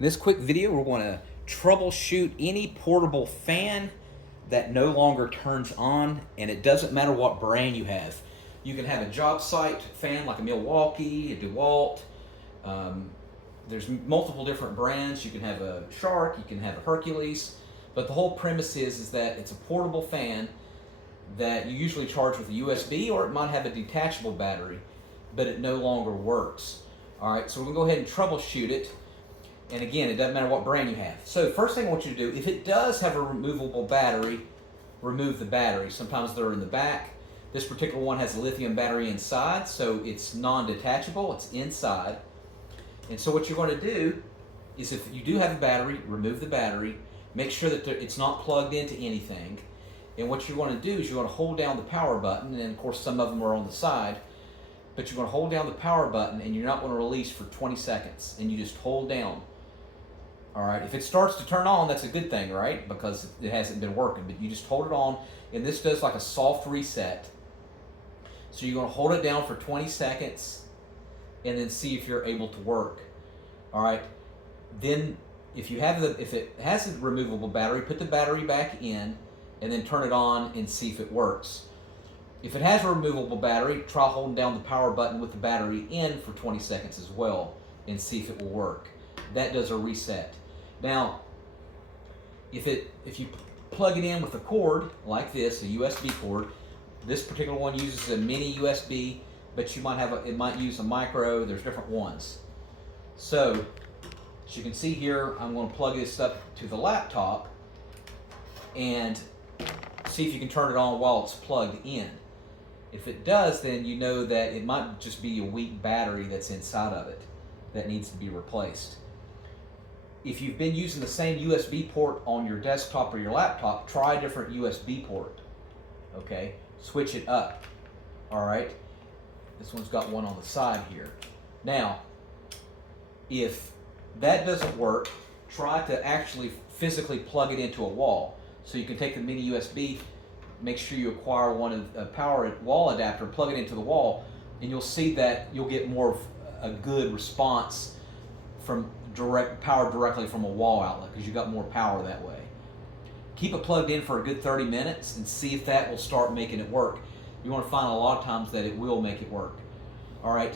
In this quick video, we're going to troubleshoot any portable fan that no longer turns on, and it doesn't matter what brand you have. You can have a job site fan like a Milwaukee, a DeWalt. There's multiple different brands. You can have a Shark, you can have a Hercules, but the whole premise is that it's a portable fan that you usually charge with a USB, or it might have a detachable battery, but it no longer works. All right, so we're gonna go ahead and troubleshoot it. And again, it doesn't matter what brand you have. So first thing I want you to do, if it does have a removable battery, remove the battery. Sometimes they're in the back. This particular one has a lithium battery inside, so it's non-detachable, it's inside. And so what you're going to do is, if you do have a battery, remove the battery, make sure that it's not plugged into anything. And what you're going to do is you're going to hold down the power button, and of course some of them are on the side, but you're going to hold down the power button and you're not going to release for 20 seconds, and you just hold down. All right, if it starts to turn on, that's a good thing, right? Because it hasn't been working, but you just hold it on, and this does like a soft reset. So you're going to hold it down for 20 seconds and then see if you're able to work. All right, then if it has a removable battery, put the battery back in and then turn it on and see if it works. If it has a removable battery, try holding down the power button with the battery in for 20 seconds as well and see if it will work. That does a reset. Now, if you plug it in with a cord like this, a USB cord, this particular one uses a mini USB, but you might it might use a micro. There's different ones. So, as you can see here, I'm going to plug this up to the laptop and see if you can turn it on while it's plugged in. If it does, then you know that it might just be a weak battery that's inside of it that needs to be replaced. If you've been using the same USB port on your desktop or your laptop, try a different USB port. Okay, switch it up. All right, this one's got one on the side here. Now, if that doesn't work, try to actually physically plug it into a wall. So you can take the mini USB, make sure you acquire a power wall adapter, plug it into the wall, and you'll see that you'll get more of a good response from power directly from a wall outlet, because you got more power that way. Keep it plugged in for a good 30 minutes and see if that will start making it work. You want to find a lot of times that it will make it work. All right,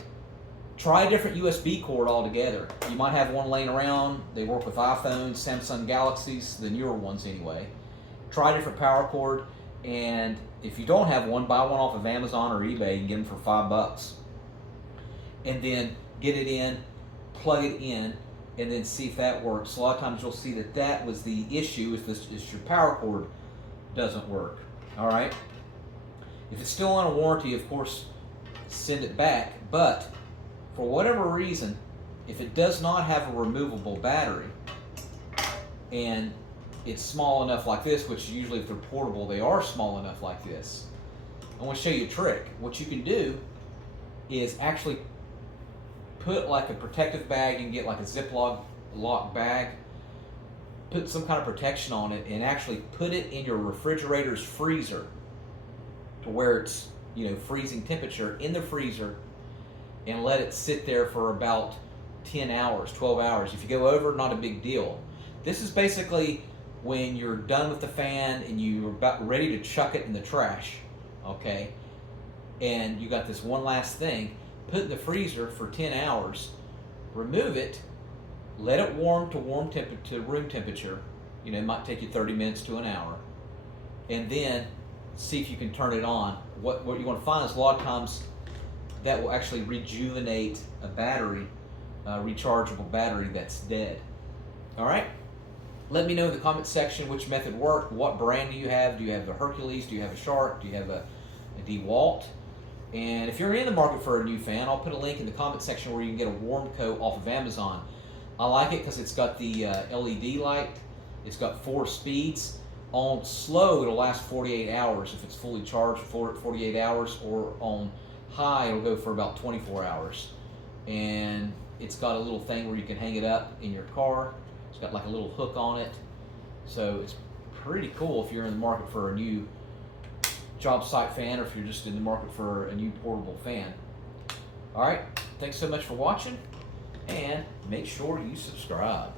try a different USB cord altogether. You might have one laying around. They work with iPhones, Samsung Galaxies, the newer ones anyway. Try a different power cord, and if you don't have one, buy one off of Amazon or eBay and get them for $5. And then get it in, plug it in, and then see if that works. A lot of times you'll see that was the issue, is your power cord doesn't work. All right. If it's still on a warranty, of course, send it back. But for whatever reason, if it does not have a removable battery and it's small enough like this, which usually if they're portable, they are small enough like this, I want to show you a trick. What you can do is actually put like a protective bag. You can get like a Ziploc bag, put some kind of protection on it, and actually put it in your refrigerator's freezer to where it's, freezing temperature in the freezer, and let it sit there for about 10 hours, 12 hours. If you go over, not a big deal. This is basically when you're done with the fan and you're about ready to chuck it in the trash, okay? And you got this one last thing. Put it in the freezer for 10 hours, remove it, let it warm to room temperature. It might take you 30 minutes to an hour, and then see if you can turn it on. What you want to find is a lot of times that will actually rejuvenate a battery, rechargeable battery that's dead. All right? Let me know in the comment section which method worked. What brand do you have? Do you have a Hercules? Do you have a Shark? Do you have a DeWalt? And if you're in the market for a new fan, I'll put a link in the comment section where you can get a warm coat off of Amazon. I like it because it's got the LED light. It's got 4 speeds. On slow, it'll last 48 hours if it's fully charged for 48 hours, or on high, it'll go for about 24 hours. And it's got a little thing where you can hang it up in your car. It's got like a little hook on it. So it's pretty cool if you're in the market for a new job site fan, or if you're just in the market for a new portable fan. All right, thanks so much for watching, and make sure you subscribe.